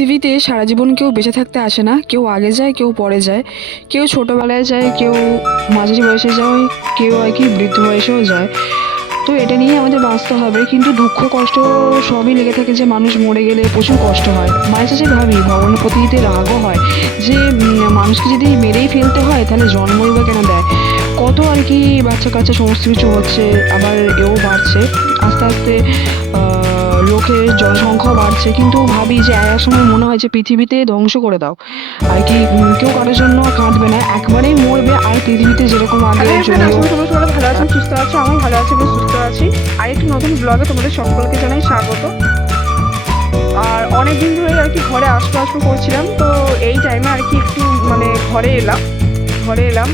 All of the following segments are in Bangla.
পৃথিবীতে সারা জীবন কেউ বেঁচে থাকতে আসে না, কেউ আগে যায় কেউ পরে যায়, কেউ ছোটোবেলায় যায়, কেউ মাঝারি বয়সে যায়, কেউ আর কি বৃদ্ধ বয়সেও যায়। তো এটা নিয়ে আমাদের বাঁচতে হবে, কিন্তু দুঃখ কষ্ট সবই লেগে থাকে যে মানুষ মরে গেলে প্রচুর কষ্ট হয়। মাঝে সাঝে ভাবি ভগবানের প্রতি যদি রাগও হয় যে মানুষকে যদি মেরেই ফেলতে হয় তাহলে জন্মই বা কেন দেয়। কত আর কি বাচ্চা কাচ্চা সমস্ত কিছু হচ্ছে, আবার এও বাড়ছে আস্তে আস্তে। লোকের জনসংখ্যাও বাড়ছে, কিন্তু ভাবি যে এক সময় মনে হয় যে পৃথিবীতে ধ্বংস করে দাও আর কি। কেউ কারোর জন্য কাঁদবে না, একবারেই মরবে আর পৃথিবীতে যেরকম আগে হ্যালো এভরিওয়ান, জমিও। আশা করি তোমরা সবাই ভালো আছো, সুস্থ আছো। আমি ভালো আছি এবং সুস্থ আছি। আর একটি নতুন ব্লগে তোমাদের সকলকে জানাই স্বাগত। আর অনেক দিন ধরে আর কি ঘরে আসবো করছিলাম, তো এই টাইমে আর কি একটু মানে ঘরে এলাম।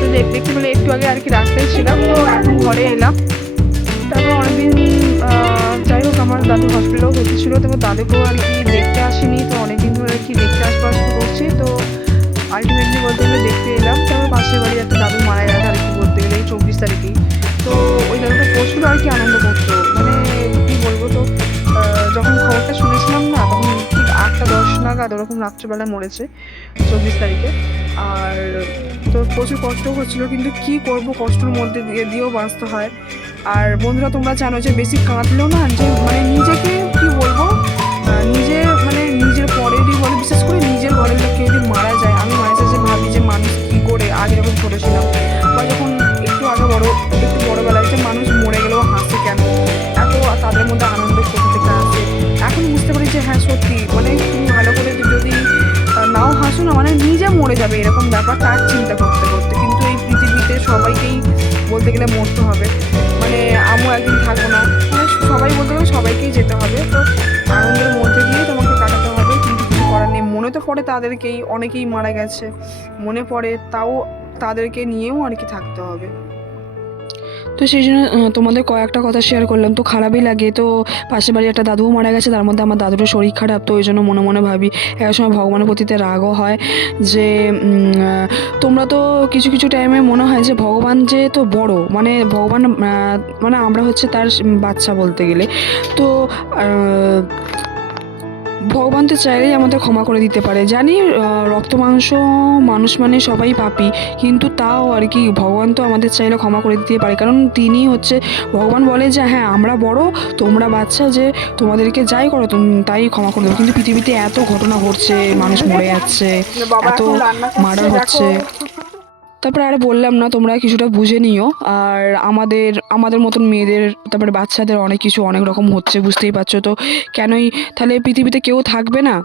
তো দেখতে পেলে একটু আগে আর কি রাস্তায় ছিলাম, তো এখন ঘরে এলাম। তারপর অনেকদিন যাই হোক আমার দাদু হসপিটালেও ভর্তি ছিল, তো দাদুকেও আর কি দেখতে আসিনি, তো অনেকদিন ধরে আর কি দেখতে আসবো করছি। তো আলটিমেটলি বলতে গেলে দেখতে এলাম। তারপর পাশের বাড়ি একটা দাদু মারা গেছে আর কি, বলতে গেলে এই 24 তারিখেই। তো ওই দাদুটা প্রচুর আর কি আনন্দ করতো, মানে কী বলবো। তো যখন খবরটা শুনেছিলাম না, তখন ঠিক 8টা 10 নাগাদ ওরকম রাত্রেবেলায় মরেছে 24 তারিখে। আর তো প্রচুর কষ্ট হচ্ছিলো, কিন্তু কি করব, কষ্টের মধ্যে দিয়েও বাঁচতে হয়। আর বন্ধুরা তোমরা জানো যে বেশি কাঁদলেও না, যে মানে নিজেকে কি বলবো, নিজে মানে নিজের পরেরই বলে, বিশেষ করে নিজের ঘরের লোক কেউ যদি মারা যায়, আমি মাঝে সাঝে ভাবি যে মানুষ কী করে আগে যখন ছোটো বা যখন একটু বড়োবেলায় যে মানুষ মরে গেলেও হাসে কেন, এত তাদের মধ্যে আনন্দ কোথা থেকে আসে। এখন বুঝতে পারি যে হ্যাঁ সত্যি, মানে তুমি ভালো করে যদি নাও হাসো না, মানে নিজে মরে যাবে এরকম ব্যাপার, তার চিন্তা করতে করতে। কিন্তু এই পৃথিবীতে সবাইকেই বলতে গেলে মরতে হবে, মানে আমিও একদিন থাকবো না, মানে সবাই বলতে গেলে সবাইকেই যেতে হবে। তো আনন্দের মধ্যে দিয়ে তোমাকে কাটাতে হবে, কিন্তু কিছু করার নেই। মনে তো পড়ে তাদেরকেই, অনেকেই মারা গেছে মনে পড়ে, তাও তাদেরকে নিয়েও আর কি থাকতে হবে। তো সেই জন্য তোমাদের কয়েকটা কথা শেয়ার করলাম, তো খারাপই লাগে। তো পাশের বাড়ি একটা দাদুও মারা গেছে, তার মধ্যে আমার দাদুরও শরীর খারাপ, তো ওই জন্য মনে মনে ভাবি এক সময় ভগবানের প্রতিতে রাগও হয় যে তোমরা তো কিছু কিছু টাইমে মনে হয় যে ভগবান যে তো বড়, মানে ভগবান মানে আমরা হচ্ছে তার বাচ্চা বলতে গেলে। তো ভগবান তো চাইলেই আমাদের ক্ষমা করে দিতে পারে। জানি রক্ত মাংস মানুষ মানে সবাই পাপী, কিন্তু তাও আর কি ভগবান তো আমাদের চাইলে ক্ষমা করে দিতে পারে, কারণ তিনি হচ্ছে ভগবান বলে যে হ্যাঁ আমরা বড়, তোমরা বাচ্চা, যে তোমাদেরকে যাই করো তাই ক্ষমা করে দেবো। কিন্তু পৃথিবীতে এত ঘটনা ঘটছে, মানুষ মরে যাচ্ছে, বাবা এত এখন রান্না করছে, মার্ডার দেখো। হচ্ছে। তারপরে আর বললাম না, তোমরা কিছুটা বুঝে নিও। আর আমাদের আমাদের মতন মেয়েদের, তারপরে বাচ্চাদের অনেক কিছু অনেক রকম হচ্ছে, বুঝতেই পারছো তো। কেনই তাহলে পৃথিবীতে কেউ থাকবে না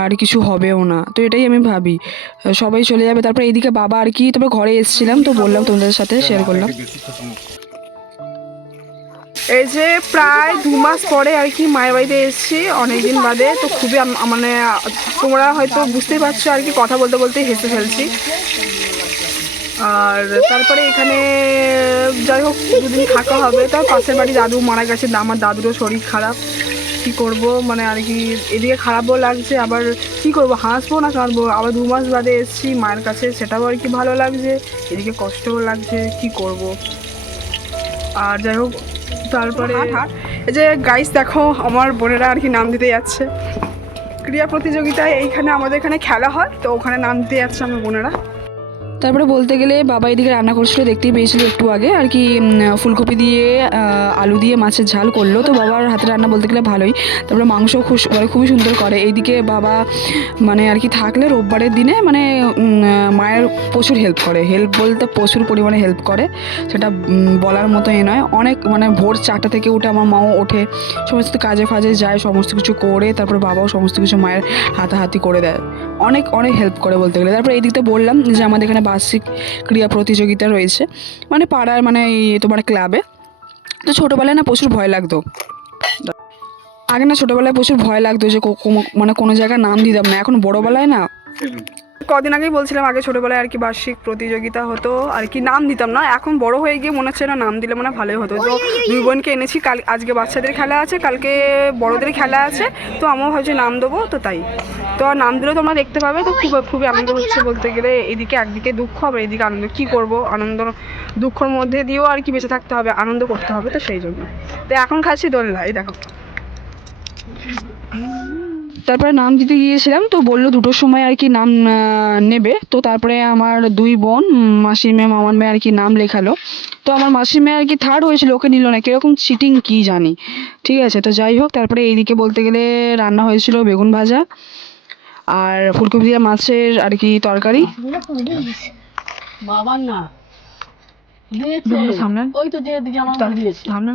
আর কিছু হবেও না, তো এটাই আমি ভাবি সবাই চলে যাবে। তারপরে এইদিকে বাবা আর কি, তবে ঘরে এসেছিলাম তো বললাম, তোমাদের সাথে শেয়ার করলাম। এই যে প্রায় 2 মাস পরে আর কি মায়ের বাড়িতে এসেছি, অনেকদিন বাদে। তো খুবই মানে তোমরা হয়তো বুঝতেই পারছো আর কি, কথা বলতে বলতে হেসে ফেলছি। আর তারপরে এখানে যাই হোক 2 দিন থাকা হবে। তার পাশের বাড়ি দাদু মারা গেছে, আমার দাদুরও শরীর খারাপ। কি করব, মানে আর কি এদিকে খারাপও লাগছে, আবার কি করব, হাসবো না কাঁদবো। আবার 2 মাস বাদে এসেছি মায়ের কাছে, সেটাও আর কি ভালো লাগছে, এদিকে কষ্টও লাগছে, কি করব। আর যাই হোক তারপরে এই যে গাইস দেখো, আমার বোনেরা আর কি নাম দিতে যাচ্ছে ক্রীড়া প্রতিযোগিতায়। এইখানে আমাদের এখানে খেলা হয়, তো ওখানে নাম দিতে যাচ্ছে আমার বোনেরা। তারপরে বলতে গেলে বাবা এদিকে রান্না করছিল, দেখতেই পেয়েছিল একটু আগে আর কি। ফুলকপি দিয়ে আলু দিয়ে মাছের ঝাল করলো, তো বাবার হাতে রান্না বলতে গেলে ভালোই। তারপরে মাংস খুবই সুন্দর করে। এইদিকে বাবা মানে আর কি থাকলে রোববারের দিনে মানে মায়ের প্রচুর হেল্প করে, হেল্প বলতে প্রচুর পরিমাণে হেল্প করে, সেটা বলার মতো এ নয়। অনেক মানে ভোর 4টা থেকে উঠে আমার মাও ওঠে, সমস্ত কাজে ফাজে যায়, সমস্ত কিছু করে তারপরে বাবাও সমস্ত কিছু মায়ের হাতাহাতি করে দেয়, অনেক অনেক হেল্প করে বলতে গেলে। তারপরে এই দিকটা বললাম যে আমাদের এখানে বার্ষিক ক্রীড়া প্রতিযোগিতা রয়েছে, মানে পাড়ার মানে এই তোমার ক্লাবে। তো ছোটোবেলায় না প্রচুর ভয় লাগতো, আগে না ছোটোবেলায় প্রচুর ভয় লাগতো যে মানে কোনো জায়গায় নাম দিতাম না। এখন বড়োবেলায় না, কদিন আগেই বলছিলাম, আগে ছোটোবেলায় আর কি বার্ষিক প্রতিযোগিতা হতো আর কি, নাম দিতাম না। এখন বড় হয়ে গিয়ে মনে হচ্ছে না নাম দিলে মানে ভালোই হতো। তো 2 বোনকে এনেছি, আজকে বাচ্চাদের খেলা আছে, কালকে বড়দের খেলা আছে, তো আমিও ভাবছি নাম দেবো, তো তাই। তো আর নাম দিলেও তোমরা দেখতে পাবে, তো খুবই আনন্দ হচ্ছে বলতে গেলে। এদিকে একদিকে দুঃখ হবে, এদিকে আনন্দ, কী করবো, আনন্দ দুঃখের মধ্যে দিয়েও আর কি বেঁচে থাকতে হবে, আনন্দ করতে হবে, তো সেই জন্য। তো এখন খাচ্ছি দোলনা, এই দেখো। তারপরে নাম দিতে গিয়েছিলাম, তো বললো 2টোর সময় আর কি নাম নেবে। তো তারপরে আমার 2 বোন, মাসির মেয়ে মামার মেয়ে আর কি নাম লেখালো। তো আমার মাসির মেয়ে আর কি 3rd হয়েছিল, ওকে নিল না, কিরকম চিটিং কি জানি। ঠিক আছে, তো যাই হোক, তারপরে এইদিকে বলতে গেলে রান্না হয়েছিল বেগুন ভাজা আর ফুলকপি দিয়ে মাছের আর কি তরকারি। বাবার না সামনে ওই তো দিয়ে দিকে আমার দিয়েছে। সামনে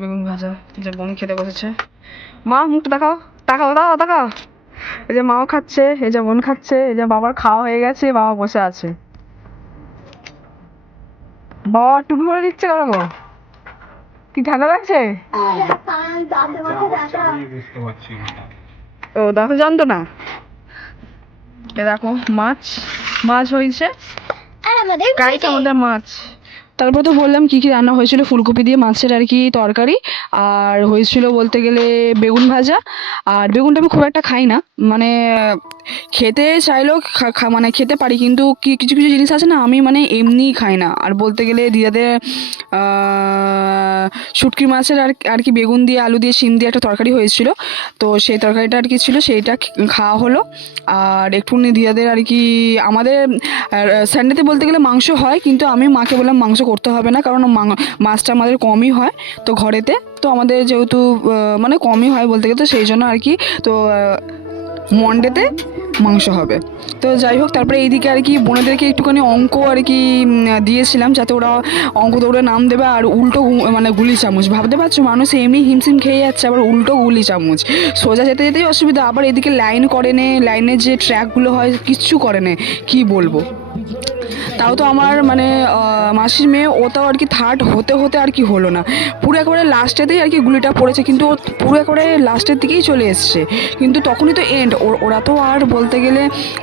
বেগুন ভাজা, যে বোন খেতে বসেছে। মা মুখটা দেখাও, তাকাও দাও তাকাও। এই যে মাও খাচ্ছে, এই যে বোন খাচ্ছে, এই যে বাবার খাওয়া হয়ে গেছে, বাবা বসে আছে। বাবা টুপি পরে দিচ্ছে কেন গো? কি ঠান্ডা লাগছে? ও দেখো, জানতো না। এ দেখো মাছ, মাছ হয়েছে, গাইস আমাদের মাছ। তারপর তো বললাম কি কি রান্না হয়েছিল, ফুলকপি দিয়ে মাছের আর কি তরকারি, আর হয়েছিল বলতে গেলে বেগুন ভাজা। আর বেগুনটা আমি খুব একটা খাই না, মানে খেতে চাইলেও মানে খেতে পারি, কিন্তু কিছু কিছু জিনিস আছে না, আমি মানে এমনিই খাই না। আর বলতে গেলে দিদাদের শুটকি মাছের আর কি বেগুন দিয়ে আলু দিয়ে শিম দিয়ে একটা তরকারি হয়েছিল, তো সেই তরকারিটা আর কি ছিল, সেইটা খাওয়া হলো। আর একটুখানি দিদাদের আর কি, আমাদের সানডেতে বলতে গেলে মাংস হয়, কিন্তু আমি মাকে বললাম মাংস করতে হবে না, কারণ মাছটা আমাদের কমই হয় তো ঘরেতে। তো আমাদের যেহেতু মানে কমই হয় বলতে গেলে, তো সেই জন্য আর কি, তো মন্ডেতে মাংস হবে। তো যাই হোক, তারপরে এইদিকে আর কি বোনেদেরকে একটুখানি অঙ্ক আর কি দিয়েছিলাম, যাতে ওরা অঙ্ক দৌড়ে নাম দেবে। আর উল্টো মানে গুলি চামচ, ভাবতে পারছো, মানুষ এমনি হিমশিম খেয়ে যাচ্ছে, আবার উল্টো গুলি চামচ, সোজা যেতে যেতেই অসুবিধা, আবার এদিকে লাইন করে নে, লাইনের যে ট্র্যাকগুলো হয় কিচ্ছু করে নে, কী বলবো। তাও তো আমার মানে মাসির মেয়ে, ওটাও আর কি 3rd হতে হতে আর কি হলো না, পুরো একেবারে লাস্টেতেই আর কি গুলিটা পড়েছে, কিন্তু ও পুরো একেবারে লাস্টের দিকেই চলে এসছে, কিন্তু তখনই তো এন্ড। ওরা তো আর বলতে গেলে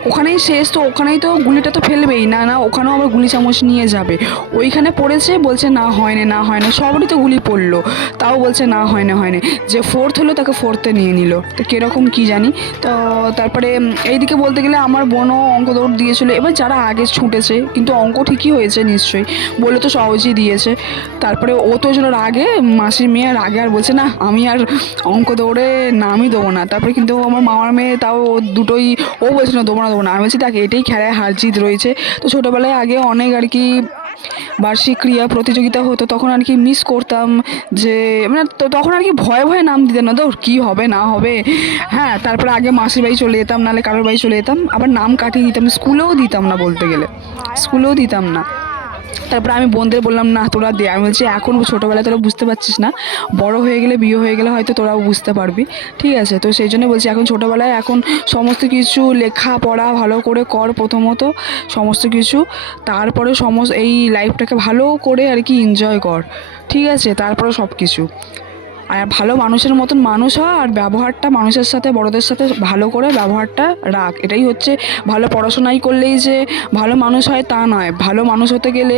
ওখানেই শেষ, তো ওখানেই তো গুলিটা তো ফেলবেই না, না ওখানেও আবার গুলি চামচ নিয়ে যাবে। ওইখানে পড়েছে, বলছে না হয় না, না হয় না, সবারই তো গুলি পড়লো, তাও বলছে না হয় না, হয় না। যে 4th হলো তাকে 4th-এ নিয়ে নিল, তো কীরকম কী জানি। তো তারপরে এইদিকে বলতে গেলে আমার বোনও অঙ্ক দৌড় দিয়েছিলো, এবার যারা আগে ছুটেছে, কিন্তু অঙ্ক ঠিকই হয়েছে নিশ্চয়ই, বলে তো সহজেই দিয়েছে। তারপরে ও তো ওই জন্য রাগে, মাসির মেয়ে রাগে, আর বলছে না আমি আর অঙ্ক দৌড়ে নামই দেবো না। তারপরে কিন্তু আমার মামার মেয়ে তাও দুটোই, ও বলছে না দেবো না দেবো না, আমি বলছি দেখ এটাই খেলায় হার জিত রয়েছে। তো ছোটোবেলায় আগে অনেক আর কি বার্ষিক ক্রীড়া প্রতিযোগিতা হতো, তখন আর কি মিস করতাম, যে মানে তখন আর কি ভয়ে ভয়ে নাম দিতেন না, তো কী হবে না হবে। হ্যাঁ, তারপরে আগে মাসির বাড়ি চলে যেতাম, নাহলে কারোর বাড়ি চলে যেতাম, আবার নাম কাটিয়ে দিতাম, স্কুলেও দিতাম না, বলতে গেলে স্কুলেও দিতাম না। তারপরে আমি বোনদের বললাম না তোরা দে, আমি বলছি এখন ছোটোবেলায় তোরা বুঝতে পারছিস না, বড় হয়ে গেলে বিয়ে হয়ে গেলে হয়তো তোরাও বুঝতে পারবি, ঠিক আছে। তো সেই জন্য বলছি এখন ছোটোবেলায় এখন সমস্ত কিছু লেখাপড়া ভালো করে কর প্রথমত, সমস্ত কিছু, তারপরে এই লাইফটাকে ভালো করে আর কি এনজয় কর, ঠিক আছে, তারপরে সব কিছু। আর ভালো মানুষের মতন মানুষ হয়, আর ব্যবহারটা মানুষের সাথে, বড়দের সাথে ভালো করে ব্যবহারটা রাখ, এটাই হচ্ছে ভালো। পড়াশোনাই করলেই যে ভালো মানুষ হয় তা নয়, ভালো মানুষ হতে গেলে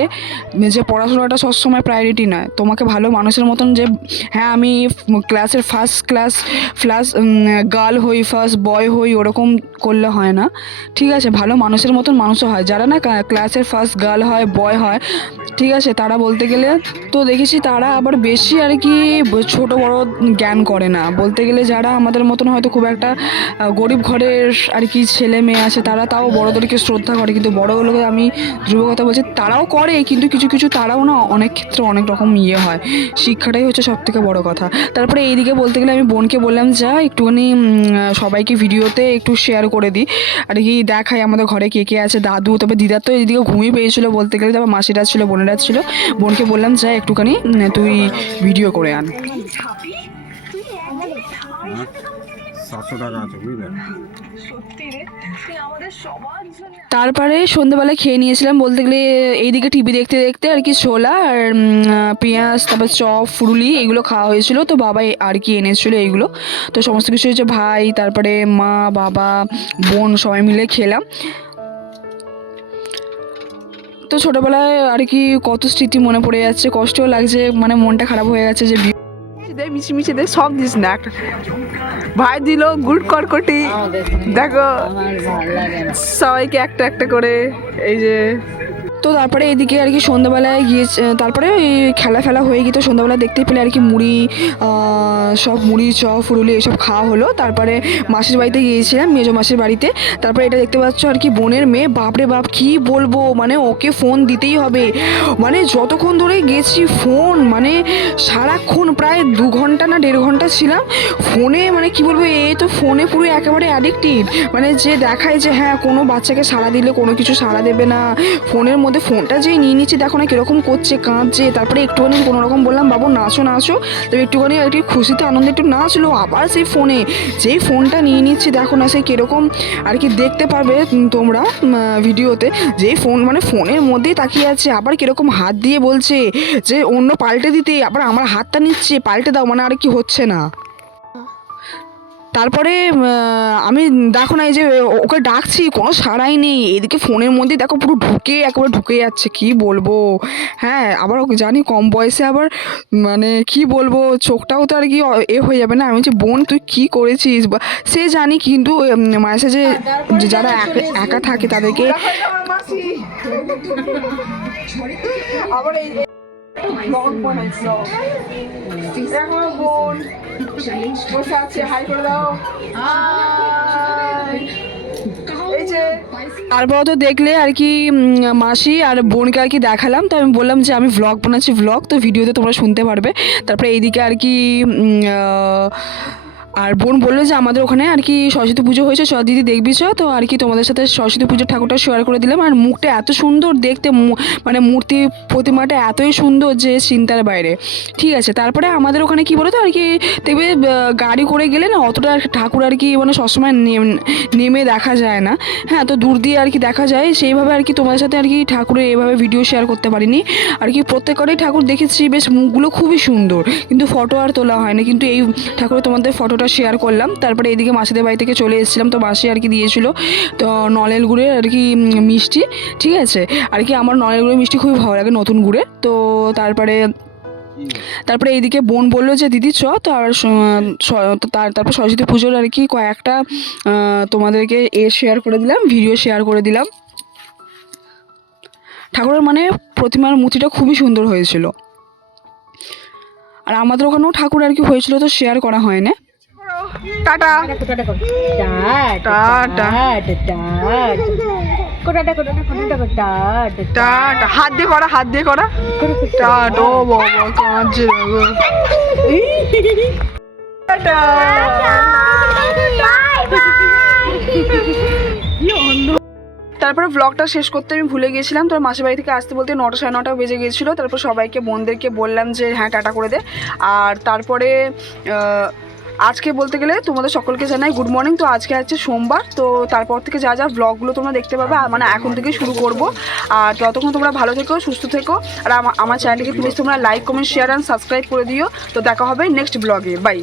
যে পড়াশোনাটা সবসময় প্রায়োরিটি নয়, তোমাকে ভালো মানুষের মতন, যে হ্যাঁ আমি ক্লাসের ফার্স্ট গার্ল হই, ফার্স্ট বয় হই, ওরকম করলে হয় না, ঠিক আছে। ভালো মানুষের মতন মানুষও হয়, যারা না ক্লাসের ফার্স্ট গার্ল হয়, বয় হয়, ঠিক আছে, তারা বলতে গেলে তো দেখেছি তারা আবার বেশি আর কি ছোট বড় জ্ঞান করে না, বলতে গেলে যারা আমাদের মতন হয়তো খুব একটা গরিব ঘরের আর কি ছেলে মেয়ে আছে, তারা তাও বড়দেরকে শ্রদ্ধা করে, কিন্তু বড়গুলোকে আমি ধ্রুব কথা বলছি, তারাও করে, কিন্তু কিছু কিছু তারাও না অনেক ক্ষেত্রে অনেক রকম হয়, শিক্ষাটাই হচ্ছে সব থেকে বড় কথা। তারপরে এইদিকে বলতে গেলে আমি বোনকে বললাম যা একটুখানি সবাইকে ভিডিওতে একটু শেয়ার করে দিই, আর কি দেখাই আমাদের ঘরে কে কে আছে, দাদু, তবে দিদার তো এদিকে ঘুমিয়ে পেয়েছিলো বলতে গেলে, তারপর মাসিরা ছিল, বোনেরা ছিল, বোনকে বললাম যা একটুখানি তুই ভিডিও করে আন। 700 টাকা আছে বুঝলেন। তারপরে সন্ধ্যেবেলায় খেয়ে নিয়েছিলাম বলতে গেলে, এইদিকে টিভি দেখতে দেখতে আর কি ছোলা আর পেঁয়াজ, তারপর চপ, ফুরুলি, এগুলো খাওয়া হয়েছিল। তো বাবা আর কি এনেছিলো এইগুলো, তো সমস্ত কিছু হচ্ছে ভাই, তারপরে মা, বাবা, বোন সবাই মিলে খেলাম। তো ছোটোবেলায় আর কি কত স্মৃতি মনে পড়ে যাচ্ছে, কষ্টও লাগছে, মানে মনটা খারাপ হয়ে যাচ্ছে যে মিশি মিশি দে, সব দিস না, একটা ভাই দিল গুড় করকটি, দেখো সবাইকে একটা একটা করে, এই যে। তো তারপরে এদিকে আর কি সন্ধ্যাবেলায় গিয়ে তারপরে ওই খেলা ফেলা হয়ে গিয়ে তো সন্ধ্যাবেলা দেখতে পেলে আর কি মুড়ি সব মুড়ি চপ ফুরুলি এসব খাওয়া হলো। তারপরে মাসির বাড়িতে গিয়েছিলাম, মেজো মাসির বাড়িতে। তারপরে এটা দেখতে পাচ্ছ আর কি বোনের মেয়ে, বাপরে বাপ কী বলবো, মানে ওকে ফোন দিতেই হবে। মানে যতক্ষণ ধরে গেছি ফোন, মানে সারাক্ষণ প্রায় 2 ঘন্টা না 1.5 ঘন্টা ছিলাম ফোনে। মানে কি বলবো, এ তো ফোনে পুরো একেবারে অ্যাডিক্টেড। মানে যে দেখায় যে হ্যাঁ কোনো বাচ্চাকে সাড়া দিলে কোনো কিছু সাড়া দেবে না, ফোনের মধ্যে ফোনটা যে নিয়ে নিচ্ছে দেখো না কীরকম করছে, কাঁদছে। তারপরে একটুখানি কোনো রকম বললাম বাবু নাচো নাচো, তবে একটুখানি আর কি খুশিতে আনন্দে একটু নাচলো, আবার সেই ফোনে যেই ফোনটা নিয়ে নিচ্ছে দেখো না সে কীরকম আর কি দেখতে পারবে তোমরা ভিডিওতে, যেই ফোন মানে ফোনের মধ্যেই তাকিয়ে আছে, আবার কীরকম হাত দিয়ে বলছে যে অন্য পাল্টে দিতে, আবার আমার হাতটা নিচ্ছে পাল্টে দাও, মানে আর কি হচ্ছে না। তারপরে আমি দেখো না এই যে ওকে ডাকছি কোনো সাড়াই নেই, এদিকে ফোনের মধ্যে দেখো পুরো একবারে ঢুকে যাচ্ছে, কি বলবো। হ্যাঁ আবার ওকে জানি কম বয়সে আবার মানে কি বলবো, চোখটাও তো আর কি এ হয়ে যাবে না। আমি যে বোন তুই কি করেছিস, সে জানি, কিন্তু মায়ের সাথে যে যারা একা থাকে তাদেরকে আবার এই বসে আছে, হাই করে দাও। তারপর তো দেখলে আর কি মাসি আর বোনকে আর কি দেখালাম, তো আমি বললাম যে আমি ভ্লগ বানাচ্ছি, ভ্লগ তো ভিডিওতে তোমরা শুনতে পারবে। তারপরে এইদিকে আর কি আর বোন বললো যে আমাদের ওখানে আর কি সরস্বতী পুজো হয়েছে, দিদি দেখবি চ, তো আর কি তোমাদের সাথে সরস্বতী পুজোর ঠাকুরটা শেয়ার করে দিলাম। আর মুখটা এত সুন্দর দেখতে, মানে মূর্তি প্রতিমাটা এতই সুন্দর যে চিন্তার বাইরে। ঠিক আছে, তারপরে আমাদের ওখানে কি বলো তো আর কি দেখবে গাড়ি করে গেলে না অতটা ঠাকুর আর কি মানে সবসময় নেমে দেখা যায় না। হ্যাঁ, তো দূর দিয়ে আর কি দেখা যায়, সেইভাবে আর কি তোমাদের সাথে আর কি ঠাকুরের এভাবে ভিডিও শেয়ার করতে পারিনি। আর কি প্রত্যেকটাই ঠাকুর দেখেছি বেশ মুখগুলো খুবই সুন্দর, কিন্তু ফটো আর তোলা হয়নি, কিন্তু এই ঠাকুরের তোমাদের ফটোটা শেয়ার করলাম। তারপরে এইদিকে মাসিদের বাড়ি থেকে চলে এসেছিলাম, তো মাসি আর কি দিয়েছিল তো নলেন গুড়ের আর কি মিষ্টি। ঠিক আছে, আর কি আমার নলেন গুড়ের মিষ্টি খুবই ভালো লাগে, নতুন গুড়ে। তো তারপরে এইদিকে বোন বললো যে দিদি চ, তো আর তারপর সরস্বতী পুজোর আর কি কয়েকটা তোমাদেরকে শেয়ার করে দিলাম, ভিডিও শেয়ার করে দিলাম। ঠাকুরের মানে প্রতিমার মূর্তিটা খুবই সুন্দর হয়েছিল। আর আমাদের ওখানেও ঠাকুর আর কি হয়েছিল, তো শেয়ার করা হয় না। টাটা টাটা টাটা, হাত দিয়ে করা, হাত দিয়ে করা টাটা। ও বাবা কাঁদছে টাটা। তারপরে ব্লগটা শেষ করতে আমি ভুলে গেছিলাম, তো মাসির বাড়ি থেকে আসতে বলতে 9টা 9:30 বেজে গিয়েছিলো। তারপর সবাইকে বোনদেরকে বললাম যে হ্যাঁ টাটা করে দে। আর তারপরে আজকে বলতে গেলে তোমাদের সকলকে জানাই গুড মর্নিং। তো আজকে হচ্ছে সোমবার, তো তারপর থেকে যা যা ব্লগগুলো তোমরা দেখতে পাবে মানে এখন থেকে শুরু করব। আর ততক্ষণ তোমরা ভালো থেকো, সুস্থ থেকো। আর আমার চ্যানেলটিকে প্লিজ তোমরা like comment share and subscribe করে দিও। তো দেখা হবে নেক্সট ব্লগে, বাই।